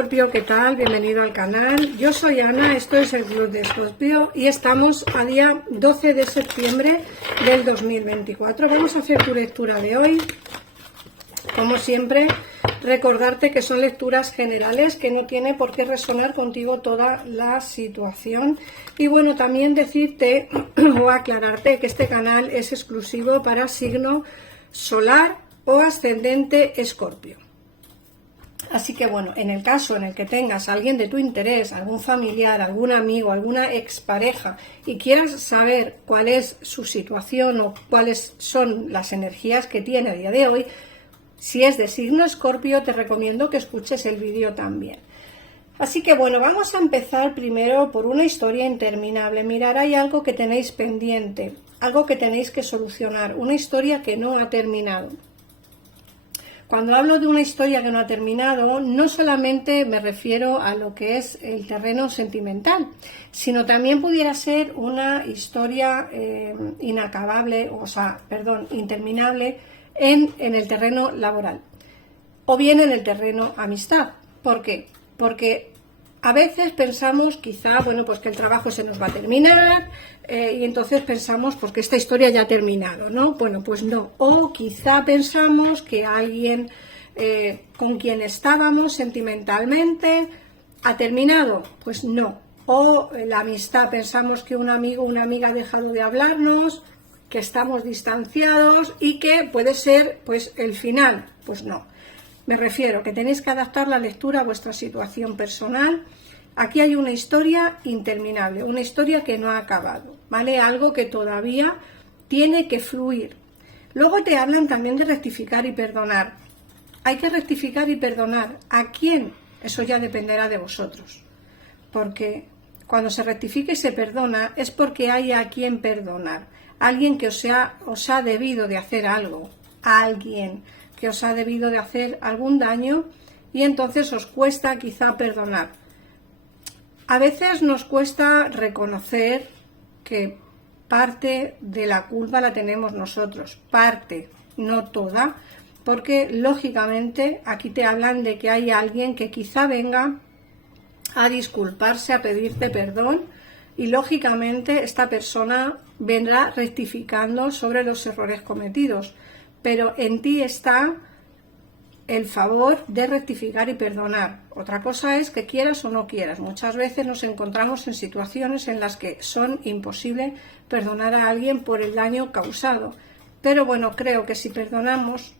Escorpio, ¿qué tal? Bienvenido al canal. Yo soy Ana, esto es el Club de Escorpio y estamos a día 12 de septiembre del 2024. Vamos a hacer tu lectura de hoy. Como siempre, recordarte que son lecturas generales, que no tiene por qué resonar contigo toda la situación. Y bueno, también decirte o aclararte que este canal es exclusivo para signo solar o ascendente Escorpio. Así que bueno, en el caso en el que tengas a alguien de tu interés, algún familiar, algún amigo, alguna expareja y quieras saber cuál es su situación o cuáles son las energías que tiene a día de hoy, si es de signo Escorpio te recomiendo que escuches el vídeo también. Así que bueno, vamos a empezar primero por una historia interminable. Mirad, hay algo que tenéis pendiente, algo que tenéis que solucionar, una historia que no ha terminado. Cuando hablo de una historia que no ha terminado, no solamente me refiero a lo que es el terreno sentimental, sino también pudiera ser una historia interminable en el terreno laboral o bien en el terreno amistad. ¿Por qué? Porque a veces pensamos quizá, bueno, pues que el trabajo se nos va a terminar y entonces pensamos pues que esta historia ya ha terminado, ¿no? Bueno, pues no. O quizá pensamos que alguien con quien estábamos sentimentalmente ha terminado, pues no. O la amistad, pensamos que un amigo o una amiga ha dejado de hablarnos, que estamos distanciados y que puede ser pues el final, pues no. Me refiero que tenéis que adaptar la lectura a vuestra situación personal. Aquí hay una historia interminable, una historia que no ha acabado, ¿vale? Algo que todavía tiene que fluir. Luego te hablan también de rectificar y perdonar. Hay que rectificar y perdonar. ¿A quién? Eso ya dependerá de vosotros. Porque cuando se rectifica y se perdona es porque hay a quien perdonar. Alguien que os ha debido de hacer algo. Alguien que os ha debido de hacer algún daño y entonces os cuesta quizá perdonar. A veces nos cuesta reconocer que parte de la culpa la tenemos nosotros, parte, no toda, porque lógicamente aquí te hablan de que hay alguien que quizá venga a disculparse, a pedirte perdón y lógicamente esta persona vendrá rectificando sobre los errores cometidos. Pero en ti está el favor de rectificar y perdonar. Otra cosa es que quieras o no quieras. Muchas veces nos encontramos en situaciones en las que son imposible perdonar a alguien por el daño causado. Pero bueno, creo que si perdonamos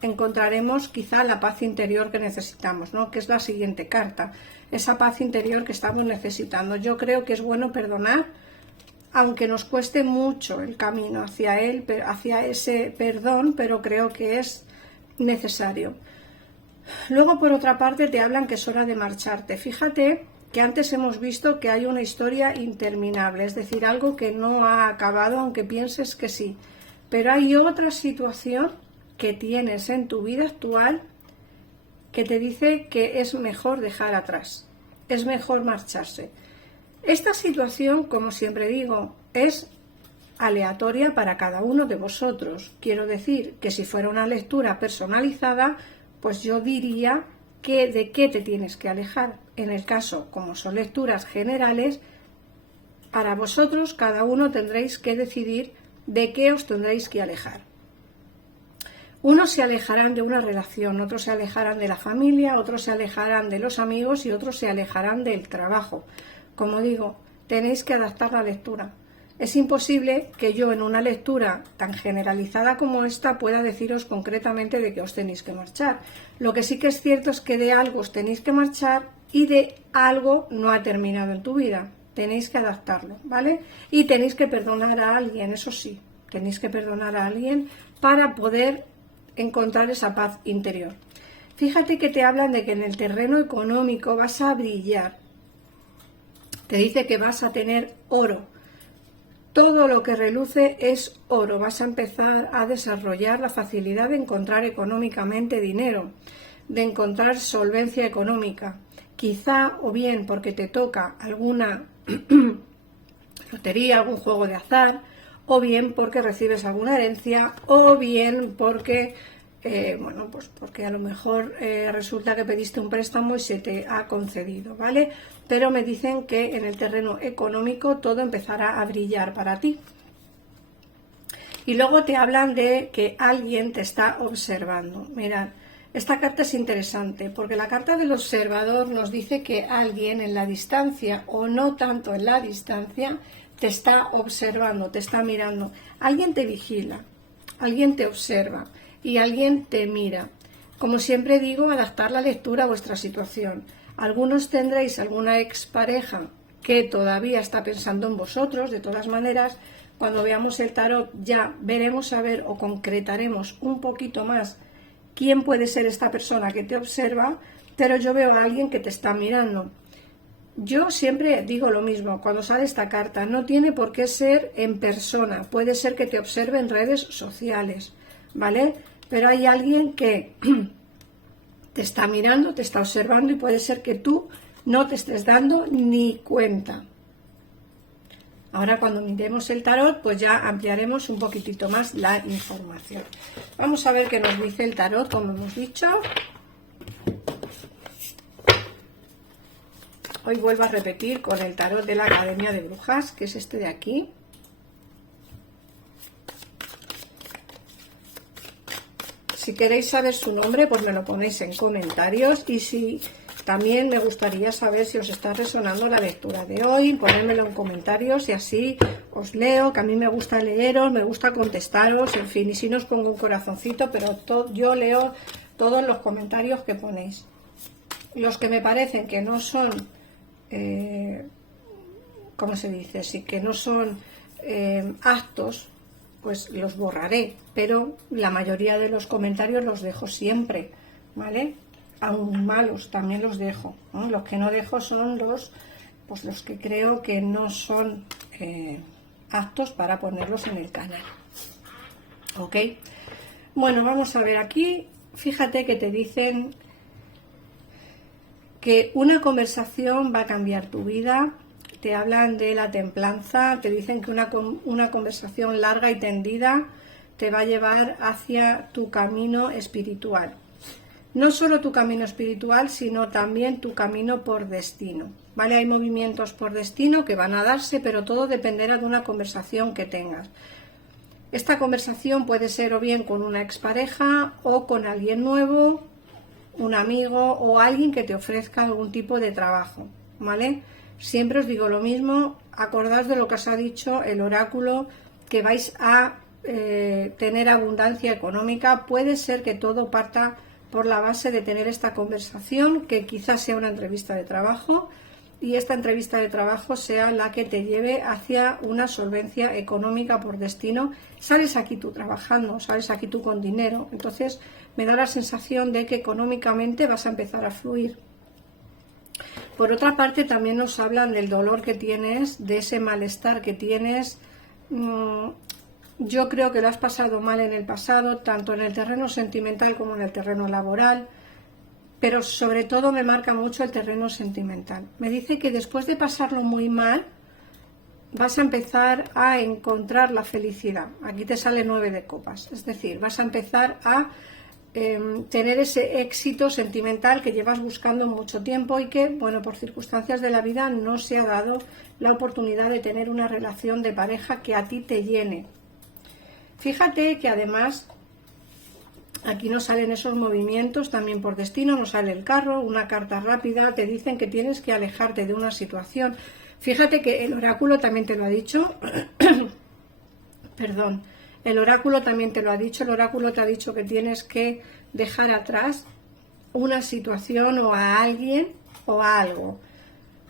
encontraremos quizá la paz interior que necesitamos, ¿no? Que es la siguiente carta. Esa paz interior que estamos necesitando. Yo creo que es bueno perdonar, aunque nos cueste mucho el camino hacia él, hacia ese perdón, pero creo que es necesario. Luego, por otra parte, te hablan que es hora de marcharte. Fíjate que antes hemos visto que hay una historia interminable, es decir, algo que no ha acabado, aunque pienses que sí. Pero hay otra situación que tienes en tu vida actual que te dice que es mejor dejar atrás, es mejor marcharse. Esta situación, como siempre digo, es aleatoria para cada uno de vosotros. Quiero decir que si fuera una lectura personalizada, pues yo diría que de qué te tienes que alejar. En el caso, como son lecturas generales, para vosotros cada uno tendréis que decidir de qué os tendréis que alejar. Unos se alejarán de una relación, otros se alejarán de la familia, otros se alejarán de los amigos y otros se alejarán del trabajo. Como digo, tenéis que adaptar la lectura. Es imposible que yo en una lectura tan generalizada como esta pueda deciros concretamente de que os tenéis que marchar. Lo que sí que es cierto es que de algo os tenéis que marchar y de algo no ha terminado en tu vida. Tenéis que adaptarlo, ¿vale? Y tenéis que perdonar a alguien, eso sí. Tenéis que perdonar a alguien para poder encontrar esa paz interior. Fíjate que te hablan de que en el terreno económico vas a brillar. Te dice que vas a tener oro. Todo lo que reluce es oro. Vas a empezar a desarrollar la facilidad de encontrar económicamente dinero, de encontrar solvencia económica. Quizá o bien porque te toca alguna lotería, algún juego de azar, o bien porque recibes alguna herencia, o bien porque bueno, pues porque a lo mejor resulta que pediste un préstamo y se te ha concedido, ¿vale? Pero me dicen que en el terreno económico todo empezará a brillar para ti. Y luego te hablan de que alguien te está observando. Mirad, esta carta es interesante porque la carta del observador nos dice que alguien en la distancia, o no tanto en la distancia, te está observando, te está mirando. Alguien te vigila, alguien te observa y alguien te mira. Como siempre digo, adaptar la lectura a vuestra situación. Algunos tendréis alguna expareja que todavía está pensando en vosotros. De todas maneras, cuando veamos el tarot ya veremos a ver o concretaremos un poquito más quién puede ser esta persona que te observa, pero yo veo a alguien que te está mirando. Yo siempre digo lo mismo cuando sale esta carta, no tiene por qué ser en persona, puede ser que te observe en redes sociales, ¿vale? Pero hay alguien que te está mirando, te está observando y puede ser que tú no te estés dando ni cuenta. Ahora cuando miremos el tarot, pues ya ampliaremos un poquitito más la información. Vamos a ver qué nos dice el tarot, como hemos dicho. Hoy vuelvo a repetir con el tarot de la Academia de Brujas, que es este de aquí. Si queréis saber su nombre, pues me lo ponéis en comentarios. Y si también me gustaría saber si os está resonando la lectura de hoy, ponérmelo en comentarios y así os leo, que a mí me gusta leeros, me gusta contestaros, en fin, y si no os pongo un corazoncito, pero yo leo todos los comentarios que ponéis. Los que me parecen que no son, ¿cómo se dice? Sí, que no son aptos, pues los borraré, pero la mayoría de los comentarios los dejo siempre, ¿vale? Aún malos también los dejo, ¿no? Los que no dejo son los que creo que no son aptos para ponerlos en el canal. ¿Ok? Bueno, vamos a ver aquí. Fíjate que te dicen que una conversación va a cambiar tu vida. Te hablan de la templanza, te dicen que una conversación larga y tendida te va a llevar hacia tu camino espiritual. No solo tu camino espiritual, sino también tu camino por destino, ¿vale? Hay movimientos por destino que van a darse, pero todo dependerá de una conversación que tengas. Esta conversación puede ser o bien con una expareja o con alguien nuevo, un amigo o alguien que te ofrezca algún tipo de trabajo, ¿vale? Siempre os digo lo mismo, acordaos de lo que os ha dicho el oráculo, que vais a tener abundancia económica. Puede ser que todo parta por la base de tener esta conversación, que quizás sea una entrevista de trabajo, y esta entrevista de trabajo sea la que te lleve hacia una solvencia económica por destino. Sales aquí tú trabajando, sales aquí tú con dinero, entonces me da la sensación de que económicamente vas a empezar a fluir. Por otra parte, también nos hablan del dolor que tienes, de ese malestar que tienes. Yo creo que lo has pasado mal en el pasado, tanto en el terreno sentimental como en el terreno laboral, pero sobre todo me marca mucho el terreno sentimental. Me dice que después de pasarlo muy mal, vas a empezar a encontrar la felicidad. Aquí te sale 9 de copas, es decir, vas a empezar a tener ese éxito sentimental que llevas buscando mucho tiempo y que, bueno, por circunstancias de la vida no se ha dado la oportunidad de tener una relación de pareja que a ti te llene. Fíjate que además aquí nos salen esos movimientos también por destino, nos sale el carro, una carta rápida, te dicen que tienes que alejarte de una situación. Fíjate que el oráculo también te lo ha dicho, perdón, el oráculo también te lo ha dicho, el oráculo te ha dicho que tienes que dejar atrás una situación o a alguien o a algo.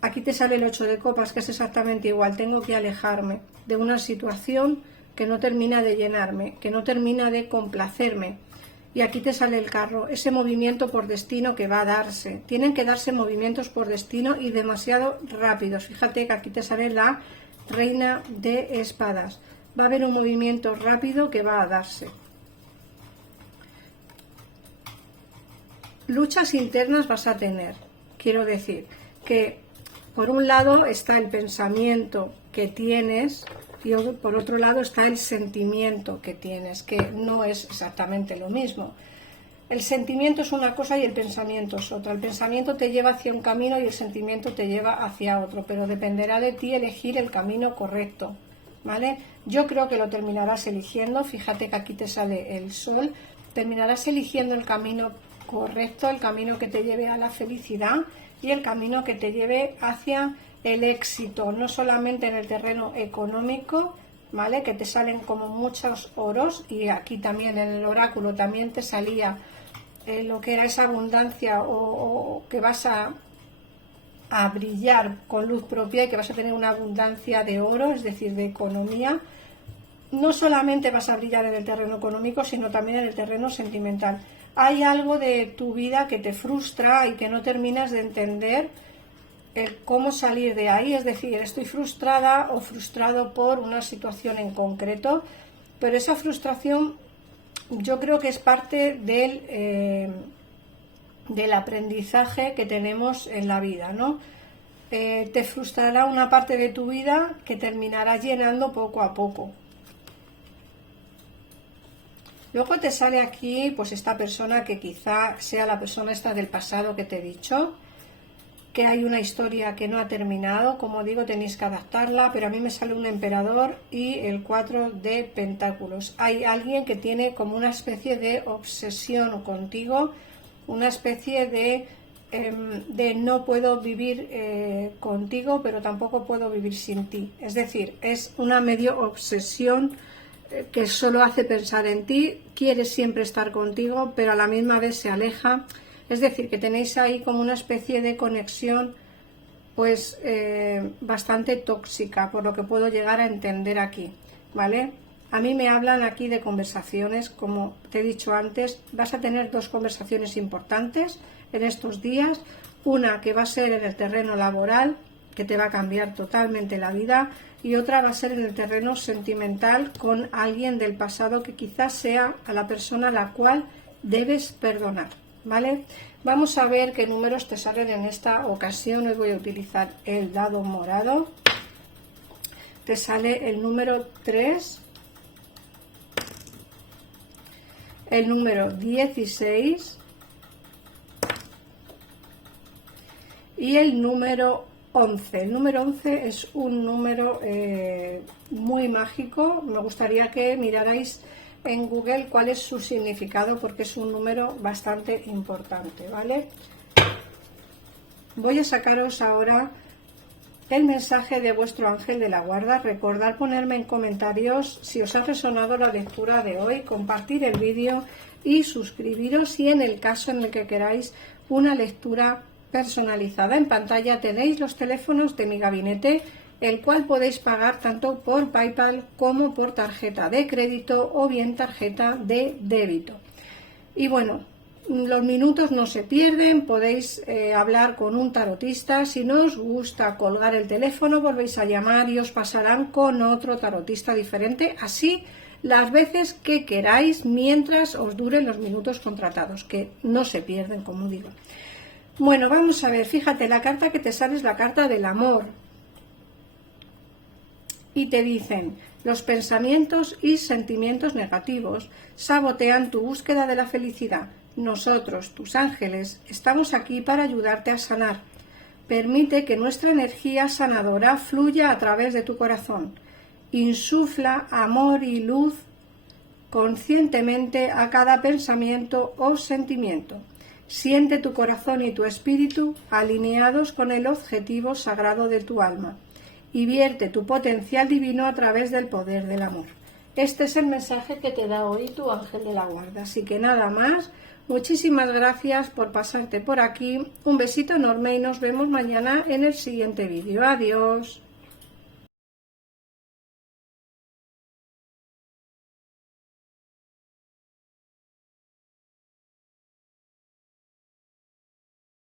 Aquí te sale el 8 de copas, que es exactamente igual, tengo que alejarme de una situación que no termina de llenarme, que no termina de complacerme. Y aquí te sale el carro, ese movimiento por destino que va a darse. Tienen que darse movimientos por destino y demasiado rápidos. Fíjate que aquí te sale la reina de espadas. Va a haber un movimiento rápido que va a darse. Luchas internas vas a tener. Quiero decir que por un lado está el pensamiento que tienes y por otro lado está el sentimiento que tienes, que no es exactamente lo mismo. El sentimiento es una cosa y el pensamiento es otra. El pensamiento te lleva hacia un camino y el sentimiento te lleva hacia otro, pero dependerá de ti elegir el camino correcto, ¿vale? Yo creo que lo terminarás eligiendo. Fíjate que aquí te sale el sol. Terminarás eligiendo el camino correcto, el camino que te lleve a la felicidad y el camino que te lleve hacia el éxito, no solamente en el terreno económico, ¿vale? Que te salen como muchos oros, y aquí también en el oráculo también te salía lo que era esa abundancia o que vas a brillar con luz propia y que vas a tener una abundancia de oro, es decir, de economía. No solamente vas a brillar en el terreno económico, sino también en el terreno sentimental. Hay algo de tu vida que te frustra y que no terminas de entender cómo salir de ahí, es decir, estoy frustrada o frustrado por una situación en concreto, pero esa frustración yo creo que es parte del aprendizaje que tenemos en la vida, ¿no? Te frustrará una parte de tu vida que terminarás llenando poco a poco. Luego te sale aquí pues esta persona que quizá sea la persona esta del pasado que te he dicho, que hay una historia que no ha terminado, como digo, tenéis que adaptarla, pero a mí me sale un emperador y el 4 de pentáculos. Hay alguien que tiene como una especie de obsesión contigo, una especie de no puedo vivir contigo, pero tampoco puedo vivir sin ti. Es decir, es una medio obsesión que solo hace pensar en ti, quiere siempre estar contigo, pero a la misma vez se aleja. Es decir, que tenéis ahí como una especie de conexión pues bastante tóxica, por lo que puedo llegar a entender aquí, ¿vale? A mí me hablan aquí de conversaciones, como te he dicho antes, vas a tener dos conversaciones importantes en estos días, una que va a ser en el terreno laboral, que te va a cambiar totalmente la vida, y otra va a ser en el terreno sentimental con alguien del pasado que quizás sea a la persona a la cual debes perdonar, ¿vale? Vamos a ver qué números te salen en esta ocasión. Hoy voy a utilizar el dado morado. Te sale el número 3, el número 16 y el número 11. El número 11 es un número muy mágico. Me gustaría que mirarais en Google cuál es su significado, porque es un número bastante importante, ¿vale? Voy a sacaros ahora el mensaje de vuestro ángel de la guarda. Recordad ponerme en comentarios si os ha resonado la lectura de hoy, compartir el vídeo y suscribiros, y en el caso en el que queráis una lectura personalizada. En pantalla tenéis los teléfonos de mi gabinete, el cual podéis pagar tanto por PayPal como por tarjeta de crédito o bien tarjeta de débito. Y bueno, los minutos no se pierden, podéis hablar con un tarotista. Si no os gusta colgar el teléfono, volvéis a llamar y os pasarán con otro tarotista diferente, así las veces que queráis, mientras os duren los minutos contratados, que no se pierden, como digo. Bueno, vamos a ver, fíjate, la carta que te sale es la carta del amor. Y te dicen, los pensamientos y sentimientos negativos sabotean tu búsqueda de la felicidad. Nosotros, tus ángeles, estamos aquí para ayudarte a sanar. Permite que nuestra energía sanadora fluya a través de tu corazón. Insufla amor y luz conscientemente a cada pensamiento o sentimiento. Siente tu corazón y tu espíritu alineados con el objetivo sagrado de tu alma, y vierte tu potencial divino a través del poder del amor. Este es el mensaje que te da hoy tu ángel de la guarda. Así que nada más, muchísimas gracias por pasarte por aquí, un besito enorme y nos vemos mañana en el siguiente vídeo. Adiós.